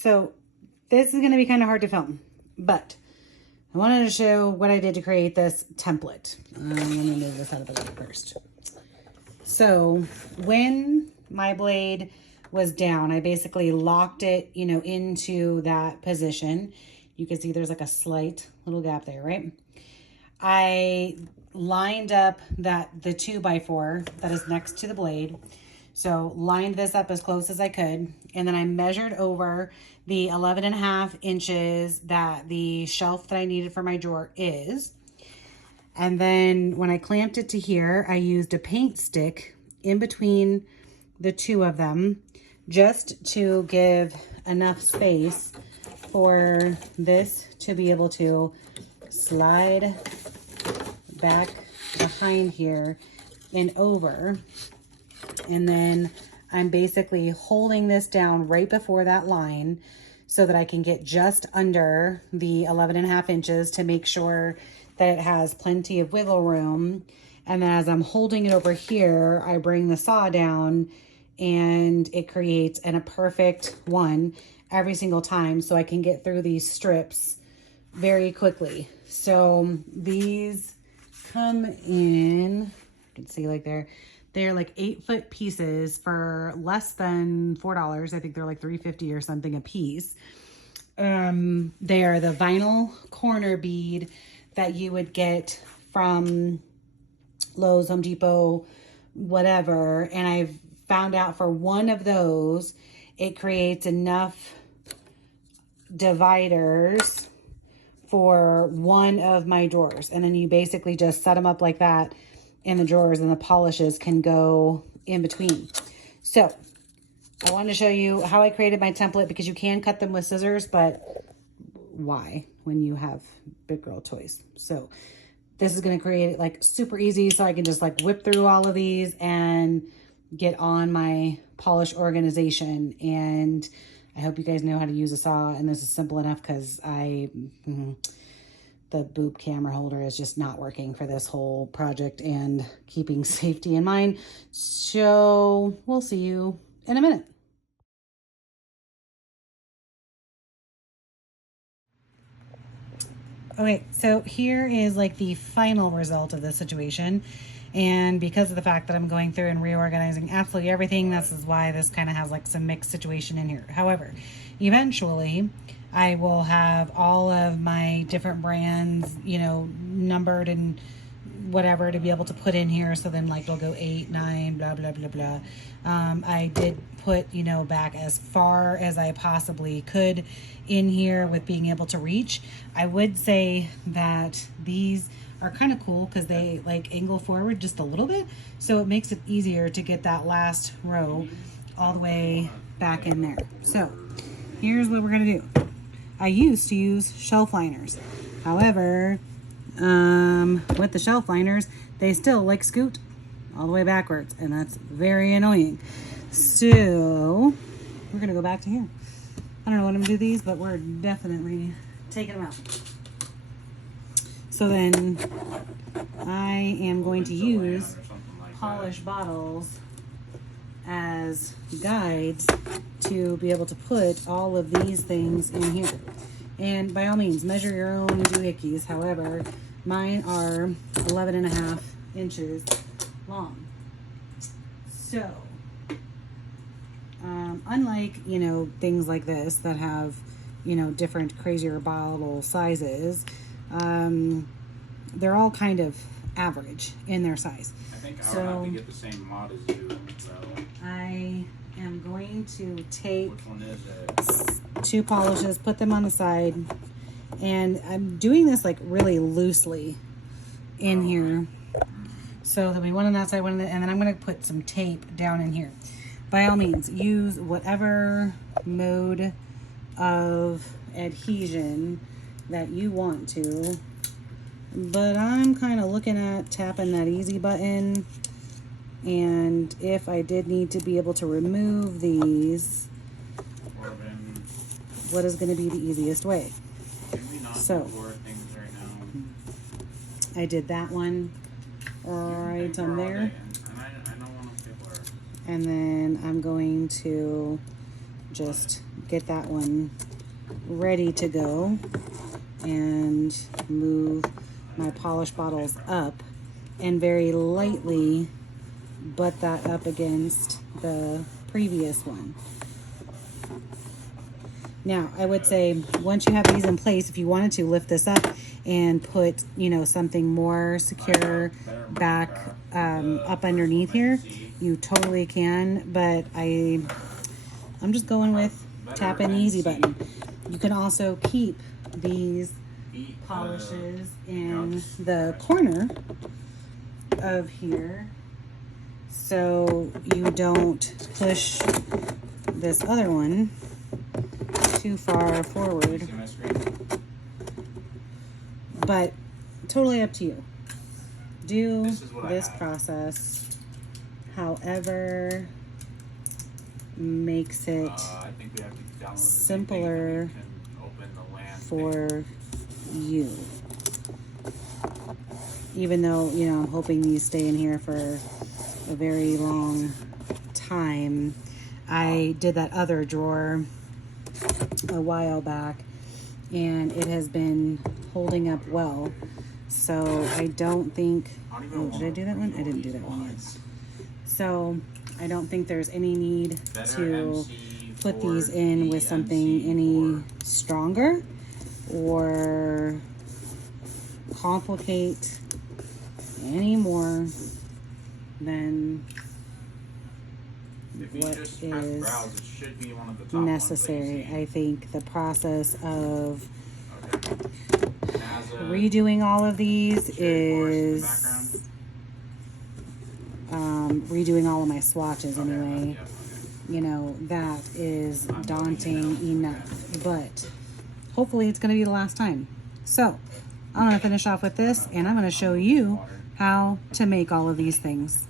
So this is going to be kind of hard to film, but I wanted to show what I did to create this template. Let me move this out of the way first. So when my blade was down, I basically locked it, you know, into that position. You can see there's like a slight little gap there, right? I lined up the 2x4 that is next to the blade. So lined this up as close as I could. And then I measured over the 11.5 inches that the shelf that I needed for my drawer is. And then when I clamped it to here, I used a paint stick in between the two of them just to give enough space for this to be able to slide back behind here and over. And then I'm basically holding this down right before that line so that I can get just under the 11.5 inches to make sure that it has plenty of wiggle room. And then as I'm holding it over here, I bring the saw down and it creates a perfect one every single time, so I can get through these strips very quickly. So these come in, you can see like they're like 8-foot pieces for less than $4. I think they're like $3.50 or something a piece. They are the vinyl corner bead that you would get from Lowe's, Home Depot, whatever. And I've found out for one of those, it creates enough dividers for one of my drawers. And then you basically just set them up like that in the drawers and the polishes can go in between. So I wanted to show you how I created my template because you can cut them with scissors, but why when you have big girl toys? So this is going to create it like super easy so I can just like whip through all of these and get on my polish organization. And I hope you guys know how to use a saw, and this is simple enough because the boob camera holder is just not working for this whole project and keeping safety in mind. So we'll see you in a minute. Okay, so here is like the final result of this situation. And because of the fact that I'm going through and reorganizing absolutely everything, this is why this kind of has like some mixed situation in here. However, eventually I will have all of my different brands, you know, numbered and whatever to be able to put in here. So then like it'll go 8, 9, blah, blah, blah, blah. I did put, you know, back as far as I possibly could in here with being able to reach. I would say that these are kind of cool because they like angle forward just a little bit. So it makes it easier to get that last row all the way back in there. So here's what we're going to do. I used to use shelf liners. However, with the shelf liners, they still like scoot all the way backwards, and that's very annoying. So we're going to go back to here. I don't know what I'm going to do these, but we're definitely taking them out. So then I am going to use polish bottles as guides to be able to put all of these things in here. And by all means, measure your own doohickeys. However, mine are 11.5 inches long. So, unlike, you know, things like this that have, you know, different crazier bottle sizes, they're all kind of average in their size. I think I would have to get the same mod as you, so. I am going to take Which one is it? 2 polishes, put them on the side, and I'm doing this like really loosely in here. So there'll be one on that side, one on the, and then I'm going to put some tape down in here. By all means, use whatever mode of adhesion that you want to. But I'm kind of looking at tapping that easy button. And if I did need to be able to remove these, what is going to be the easiest way? So I did that one right on there. And then I'm going to just get that one ready to go and move my polish bottles up and very lightly butt that up against the previous one. Now, I would say once you have these in place, if you wanted to lift this up and put, you know, something more secure back up underneath here, you totally can. But I'm just going with tap in the easy button. You can also keep these polishes in the corner of here so you don't push this other one too far forward, but totally up to you. Do this process however makes it simpler for you. Even though, you know, I'm hoping these stay in here for a very long time. I did that other drawer a while back and it has been holding up well, so I don't think, oh, did I do that one? I didn't do that one yet. So I don't think there's any need to put these in with something any stronger or complicate any more than what is necessary. I think the process of redoing all of these is redoing all of my swatches anyway. You know, that is daunting enough, but hopefully it's going to be the last time. So I'm going to finish off with this and I'm going to show you how to make all of these things.